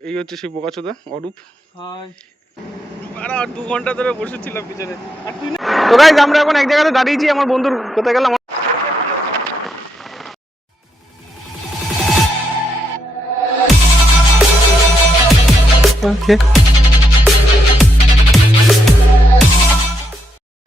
এই হচ্ছে সেই বোকাচোদা অরূপ। আর 2 ঘন্টা ধরে বসেছিলাম পিছনে। আর তুই না তো গাইস, আমরা এখন এক জায়গাতে দাঁড়িয়েছি। আমার বন্ধুর কোথায় গেলাম। Okay,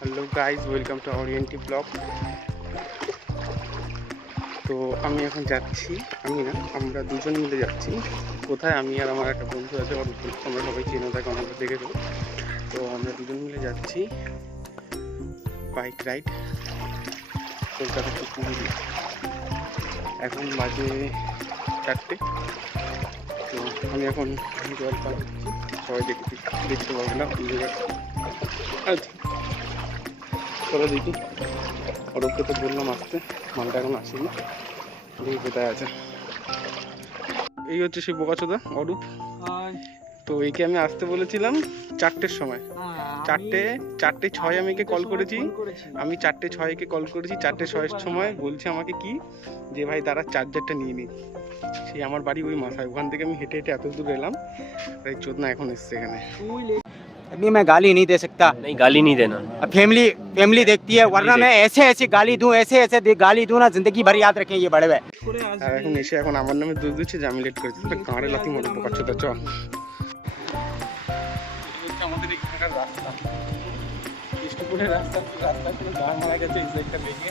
hello guys, welcome to our এনটি ব্লগ। তো আমি এখন যাচ্ছি, আমি না, আমরা দুজন মিলে যাচ্ছি। কোথায়? আমি আর আমার একটা বন্ধু আছে, অরূপ, তোমরা সবাই চেনো, তাকে অনেকবার দেখেছো। তো আমরা দুজন মিলে যাচ্ছি bike ride Kolkata to Purulia. এখন বাজে 4টে। তো আমি এখন জল পান করছি, সবাই দেখতে পাবো না। আচ্ছা, চলো দেখি। অরূপকে তো বললাম আসতে, মালটা এখন আসেনি, দেখি কোথায় আছে। এই হচ্ছে সেই বোকাচোদা অরূপ। তো একে আমি আসতে বলেছিলাম 4টের সময়। 4:06 আমি একে কল করেছি। আমি 4:06 একে কল করেছি। 4:06 সময় বলছে আমাকে কি, যে ভাই তারা চার্জারটা নিয়ে নি। সেই আমার বাড়ি ওই মাথায়, ওখান থেকে আমি হেঁটে হেঁটে এত দূর এলাম। তাই চোদনা এখন এসছে এখানে। अभी मैं गाली नहीं दे सकता। नहीं, गाली नहीं देना। अब फैमिली देखती है, वरना मैं ऐसे गाली दूं, ऐसे गाली दूं ना, जिंदगी भर याद रखें ये बड़े भाई। আর এখন এসে এখন আমার নামে দোষ দিচ্ছে যে আমি লেট করেছি। কাঁড়ে লাথি মতো বোকাচোদা। চল, আমাদের এখানকার রাস্তা, বিষ্ণুপুরের রাস্তা পুরো গাড় মারা গেছে এই সাইডটা ভেঙে।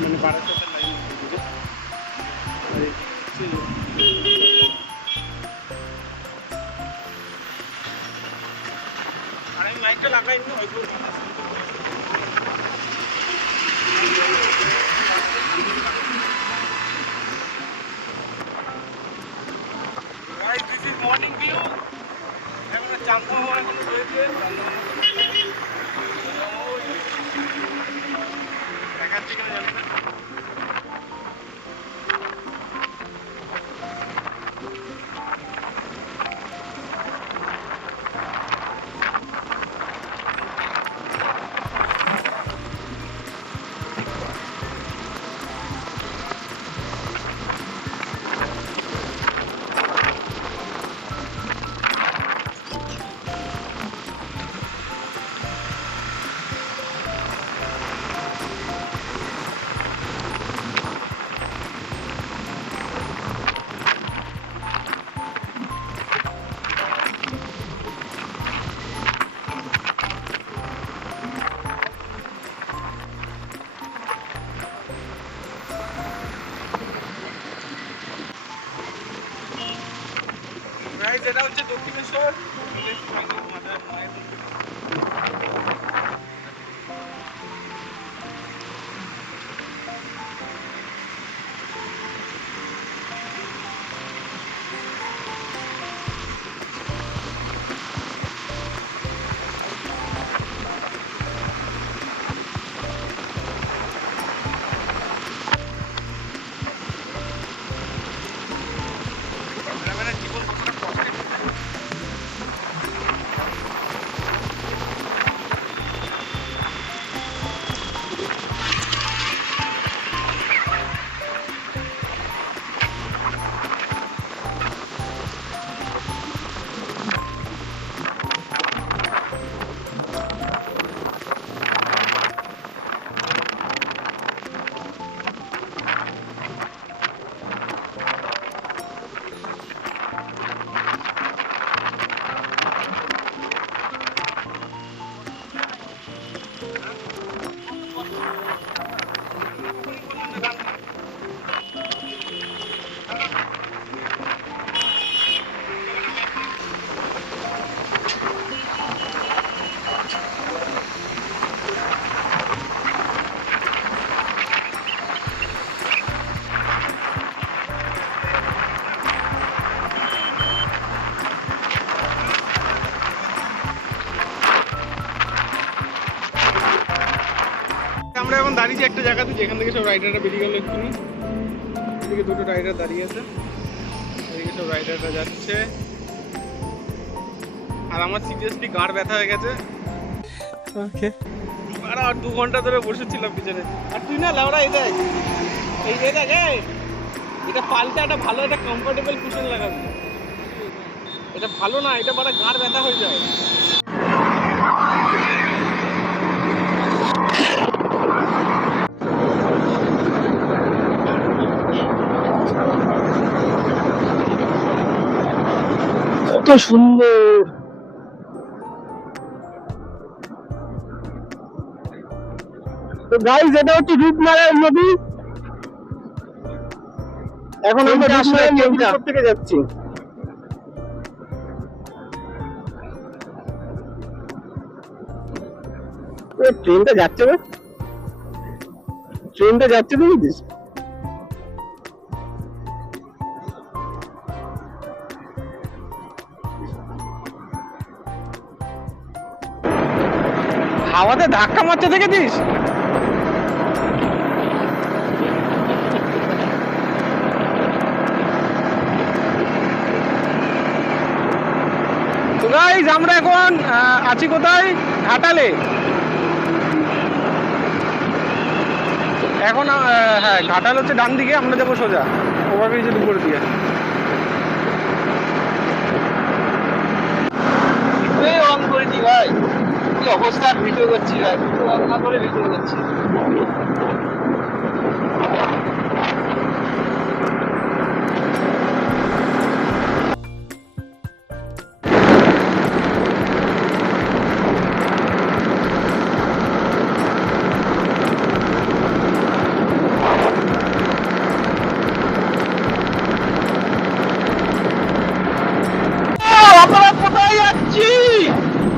মানে বারাসাতের লাইন দিকে। আর আমি মাইকটা লাগাইনি, হয়তো দিস ইজ মর্নিং ভিউ। এখন চান্দা হওয়া এখন হয়েছে, দেখাচ্ছি কেন জানি না। এটা হচ্ছে দক্ষিণেশ্বর। জীবন এখন দাঁড়িয়েছি একটা জায়গাতে যেখান থেকে সব রাইডাররা বেরিয়ে গেল এক্ষুনি। এদিকে দুটো রাইডার দাঁড়িয়ে আছে, এদিকে সব রাইডাররা যাচ্ছে। আর আমার সিরিয়াসলি গাঁড় ব্যথা হয়ে গেছে। ওকে, আর 2 ঘন্টা ধরে বসেছিলাম পিছনে। আর তুই না লাউড়া এই দেখ, এই দেখ এটা পাল্টা একটা ভালো একটা কমফোর্টেবল কুশন লাগাবি। এটা ভালো না, এটা বড় গাঁড় ব্যথা হয়ে যায়। কত সুন্দর! তো গাইস, এটা হচ্ছে রূপনারায়ণ নদী। এখন আমরা রূপনারায়ণ নদীর উপর থেকে যাচ্ছি। ট্রেনটা যাচ্ছে না, ট্রেনটা যাচ্ছে বুঝিস? হাওয়াতে ধাক্কা মারছে দেখেছিস? তো গাইস, আমরা এখন আছি কোথায়? ঘাটালে। এখন হ্যাঁ, ঘাটাল হচ্ছে ডান দিকে, আমরা যাবো সোজা ওভারব্রিজের উপর দিয়ে। অন করেছি ভাই, কি অবস্থা! ভিডিও করছি ভাই, ভিডিও অন না করে ভিডিও করছি।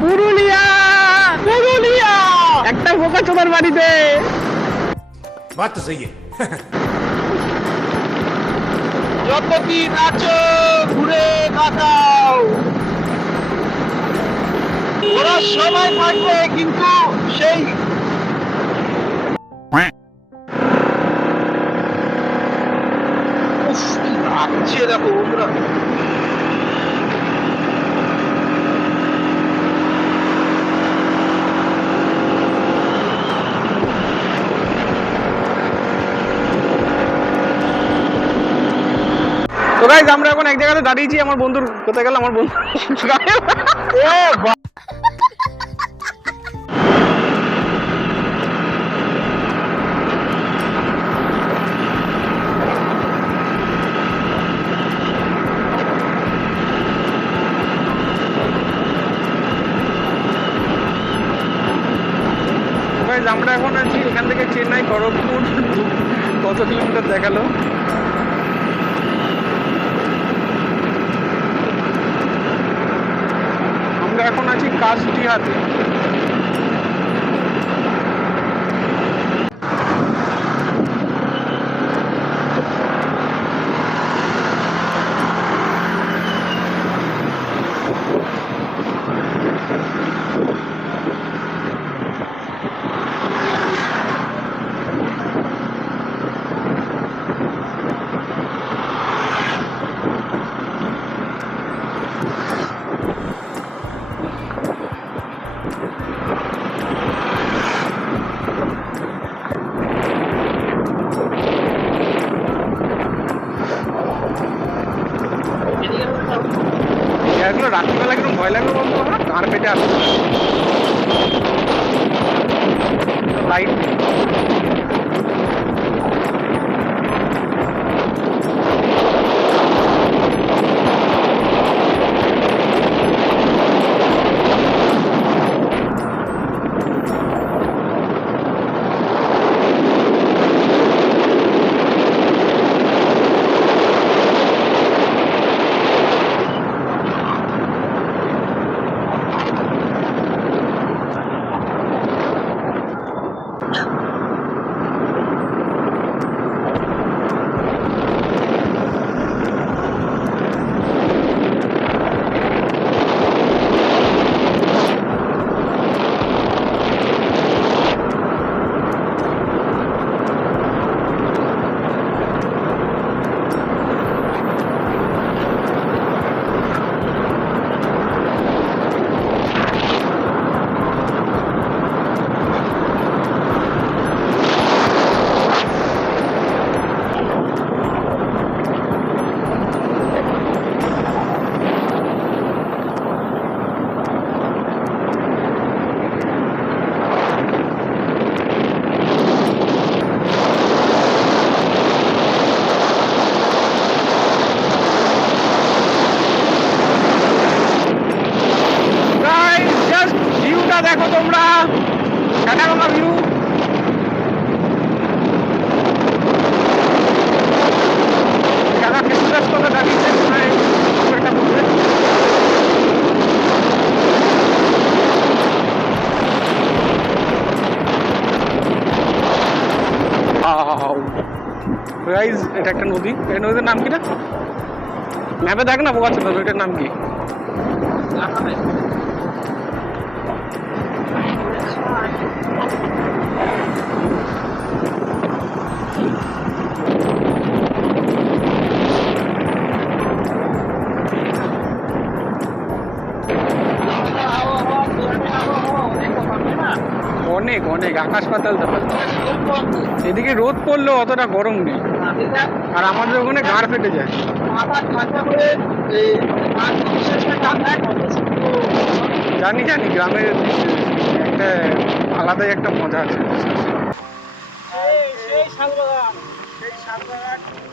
পুরুলিয়া, পুরুলিয়া একটা বোকা চোদার বাড়িতে। बात तो सही है। যতদিন আছো ঘুরে কাটাও, ওরা সবাই থাকবে কিন্তু সেই লাগছে দেখো বন্ধুরা। তো গাইস, আমরা এখন এক জায়গাতে দাঁড়িয়েছি। আমার বন্ধুর কোথায় গেল? আমার বন্ধু আমরা এখন আছি এখান থেকে চেন্নাই খড়গপুর। কত কিলোমিটার দেখালো? আমরা এখন আছি কাশডিহাতে। এগুলো রাত্রিবেলা কিরকম ভয় লাগবে বলতো? আমরা কার পেটে আসছে লাইট। দেখো তোমরা কাটাগঙ্গা ভিউ। কাকা কৃষ্ণদাস কথা দাঁড়িয়েছে এটা বলবে। গাইজ এটা একটা নদী, এই নদীর নাম কি না ম্যাপে দেখ না বোঝাচ্ছে তো এটার নাম কি? অনেক অনেক আকাশ পাতাল ব্যাপার। এদিকে রোদ পড়লেও অতটা গরম নেই, আর আমাদের ওখানে ঘাড় ফেটে যায়। জানি জানি গ্রামের একটা আলাদাই একটা মজা আছে।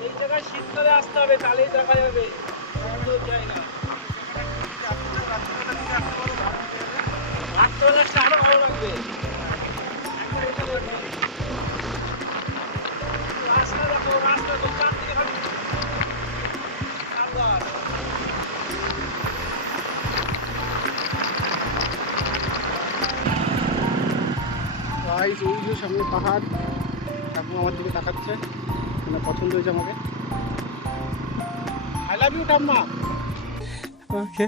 এই জায়গায় শীতকালে আসতে হবে, তাহলেই দেখা যাবে সুন্দর জায়গা। রাত্রেবেলা আসলে আরো ভালো লাগবে। রাস্তা দেখো, রাস্তা তো চারদিকে খালি শালবাগান। গাইস ওই যে সামনে পাহাড়, ঠাকুর আমার দিকে তাকাচ্ছে, মানে পছন্দ হয়েছে আমাকে। আই লাভ ইউ ঠাম্মা। ওকে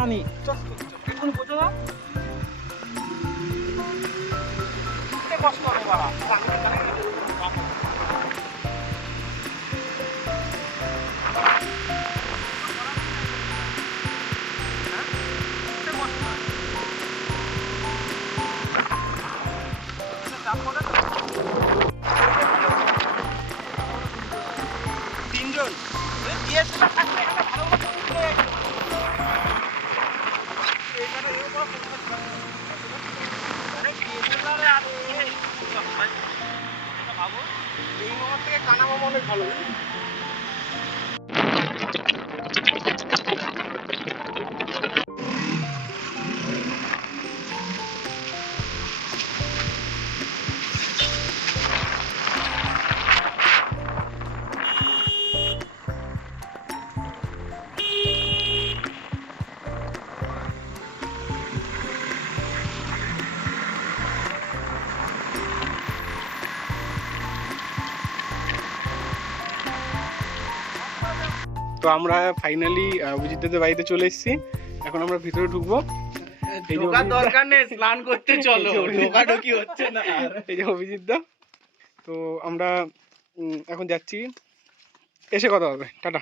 মানে এখন বোঝো না কষ্ট হবে বাবা। তিনজন ডিএসএলআর থাকলে একটা ভালো মতো উঠে যাইতো। এইখানে এও বড় আরে ডিএসএলআর আর এই এটা ভাবো এই মামার থেকে কানা মামা অনেক ভালো। তো আমরা ফাইনালি অভিজিৎদের বাড়িতে চলে এসেছি, এখন আমরা ভিতরে ঢুকবো। ঢোকার দরকার নেই, স্নান করতে চলো, ঢোকাঢুকি হচ্ছে না আর। এই যে অভিজিৎ দা, তো আমরা এখন যাচ্ছি, এসে কথা হবে, টাটা।